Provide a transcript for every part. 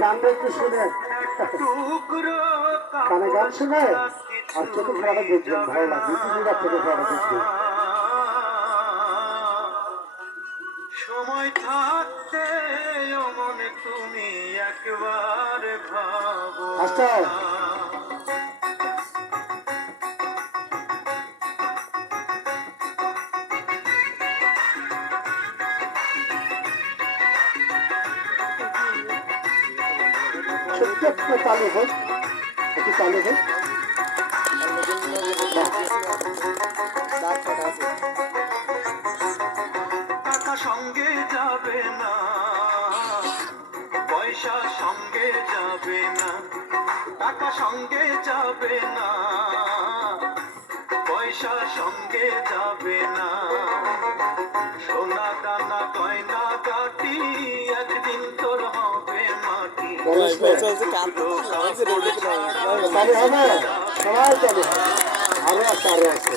গানটা একটু শুনে কানে গান শুনে আর চোখে খেলাটা দেখবেন, ভালো লাগবে। দুবার থেকে খেলাটা দেখবেন। সময় থাকতে মনে তুমি একবার ভাবো। আচ্ছা, ছোট্ট একটা তালু হোক, একটু তালু হোক। টাকা সঙ্গে যাবে না, পয়সা সঙ্গে যাবে না, টাকা সঙ্গে যাবে না, পয়সা সঙ্গে যাবে না, সোনা দানা গয়না কাটি একদিন তোর হবে মাটি। চালু হবে, সবাই চালু হবে। আরো আছে, আরো আছে,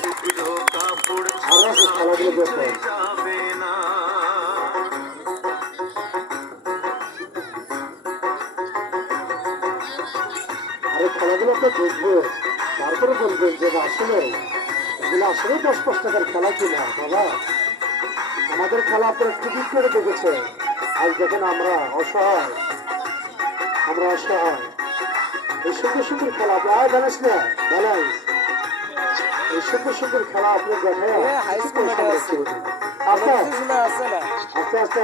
কাপড় আরো আছে, খেলাধুলো দেখবেন। যাবে না। আরে খেলাধুলো তো দেখবো, তারপরে বলবেন যে আসলে এগুলো আসলে 10-5 টাকার খেলা কিনা বাবা। আমাদের খেলা আপনারা টিকিট করে দেখেছে। আজ দেখেন আমরা অসহায়, আমরা অসহায়। এই সুন্দর সুন্দর খেলা আপনি আর জানিস না, ব্যালেন্স এই সুন্দর সুন্দর খেলা আপনি দেখে আস্তে আস্তে আস্তে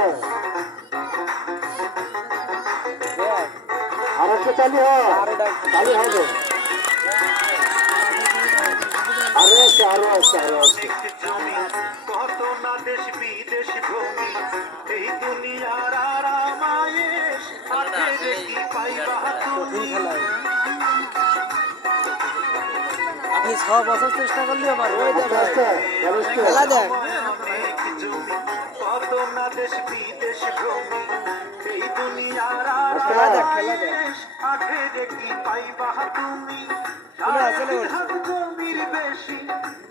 আর একটা চালু হয়, চালু হবে। আরো আছে, আরো আছে, আরো আছে। কত না দেশ বিদেশ ভূমি, এই দুনিয়ার আরামায়েশ আখেরে কি পাইবা তুমি। আপনি 6 বছর চেষ্টা করলেও পারবেন। আস্তে আস্তে খেলা দেন। কত না দেশ বিদেশ ভূমি, এই দুনিয়ার খেলা দেন, খেলা দেন। আরামায়েশ আখেরে কি পাইবা তুমি। জমির বেশি,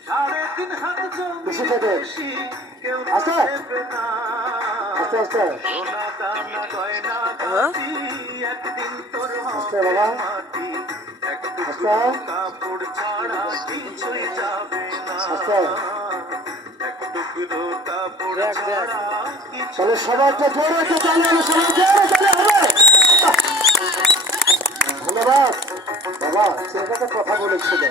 3.5 হাত বেশি জমির থাকে। বেশি কেউ আস্তে দেবে না। আস্তে আস্তে সোনা দানা গয়না গাছি একদিন তোর আস্তে হবে বাবা, মাটি। এক আস্তে কাপড় ছাড়া কিছুই যাবে না, আস্তে। এক টুকরো কাপড় ছাড়া তাহলে সবাই একটা জোরে একটা তালি হবে, সবাই জোরে তালি হবে। ধন্যবাদ বাবা। ছেলেটাকে কথা বলেছিল,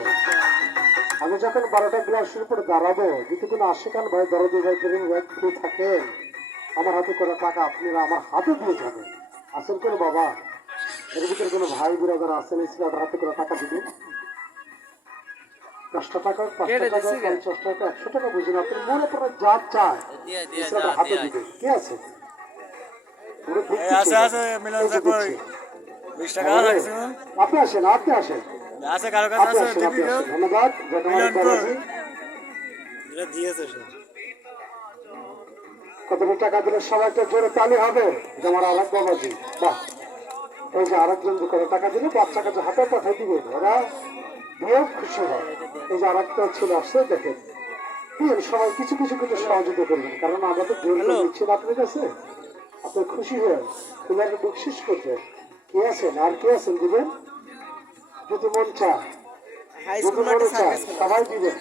আমি যখন 12টা গ্লাসের উপরে দাঁড়াবো, যদি কোনো আশেখান ভাই দরদি ভাই কেউ থাকেন, আমার হাতে করে টাকা আপনারা আমার হাতে দিয়ে যাবেন। আসেন কেন বাবা, এর ভিতরে কোনো ভাই বিরাদার আসেন, ইসলাম হাতে করে টাকা দিবেন। 10টা টাকা, 5টা টাকা, 50 টাকা, 100 টাকা বুঝেন, আপনার মনে পড়ে যা চায় ইসলাম হাতে দিবেন। কি আছে আপনি আসেন, আপনি আসেন, আপনি আসেন, আপনি আসেন। ধন্যবাদ। কতটা টাকা দিলে সবাই একটা জোরে তালি হবে যে আমার আরেক বাবাজি। বাহ, এই যে আরেকজন কত টাকা দিলে বাচ্চা কাছে হাতে পাঠাই দিবে, ওরা দিয়েও খুশি হয়। এই যে আরেকটা ছিল আসছে, দেখেন সবাই কিছু কিছু কিছু সহযোগিতা করবেন, কারণ আমরা তো জোর করে নিচ্ছি না আপনার কাছে। আপনি খুশি হয়ে তোমাকে বকশিস করবেন। কে আছেন আর কে আছেন দিবেন, যদি মন চায়, যদি মনে চায় সবাই দিবেন।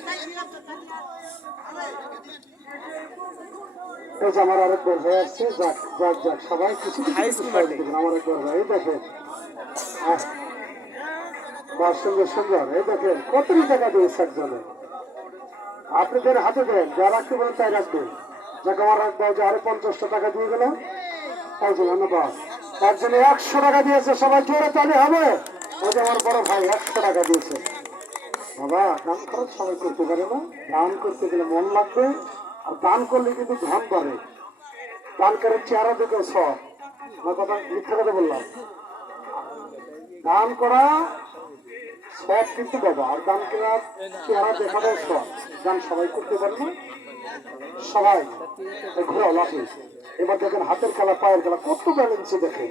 এই যে আমার আরেক বড় ভাই আসছে, যাক যাক যাক, সবাই কিছু কিছু কিছু সহযোগিতা করবেন। আমার এক বড় ভাই দেখেন, সুন্দর সুন্দর, এই দেখেন কতটি টাকা দিয়েছে একজনে। আপনাদের হাতে দেন, যা রাখতে বলেন তাই রাখবেন। যাকে আমার রাখবো যে আরো 50টা টাকা দিয়ে গেল, ধন্যবাদ। একজনে 100 টাকা দিয়েছে, সবাই জোরে তালি হবে। ওই যে আমার বড় ভাই 100 টাকা দিয়েছে। বাবা, দান খরচ সবাই করতে পারে না, দান করতে গেলে মন লাগবে, আর দান করলে কিন্তু ধন বাড়ে। দান করার চেহারা দেখে সব, আমার কথা মিথ্যা কথা বললাম। দান করা সব কিন্তু বাবা, আর দান করার চেহারা দেখাটাও সব। দান সবাই করতে পারে না, সবাই ঘোরা লাফে। এবার দেখেন হাতের খেলা, পায়ের খেলা, কত ব্যালেন্সে দেখে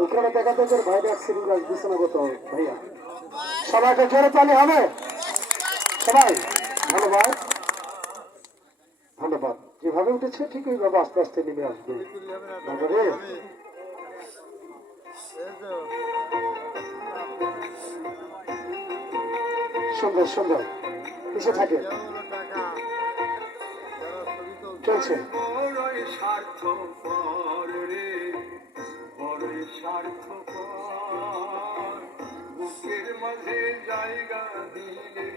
এই খেলা দেখা দেখেন ভাইরা অ্যাক্সিডেন্ট বিছানাগত ভাইয়া। সবাইকে জোরে তালি হবে সবাই। ধন্যবাদ, ধন্যবাদ। যেভাবে উঠেছে ঠিক ওইভাবে আস্তে আস্তে নেমে আসবে। সুন্দর সুন্দর কিসে থাকে চলছে বড়ই স্বার্থপর রে, বড়ই স্বার্থপর। বুকের মাঝে জায়গা দিলে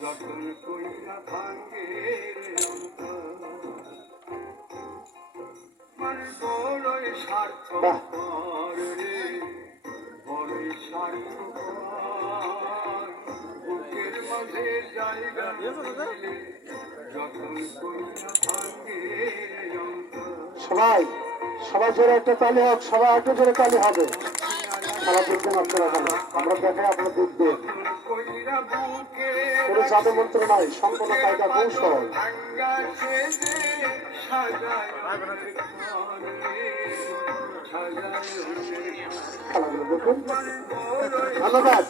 যতন কইরা ভাঙ্গে রে অন্তর। মানে বড়ই স্বার্থপর রে, বড়ই স্বার্থপর। বুকের মাঝে জায়গা দিলে যতন কইরা ভাঙ্গে রে অন্তর। সবাই সবাই জোরে একটা তালি হোক, সবাই একটু জোরে তালি হবে। খেলা দেখবেন আপনারা কেন, আমরা দেখে আপনারা দেখবেন। কইরা বুকে কোনো জাদু মন্ত্র নাই, সম্পূর্ণ কায়দা কৌশল। ভাঙ্গা সেজে সাজায় খেলাগুলো দেখুন। ধন্যবাদ।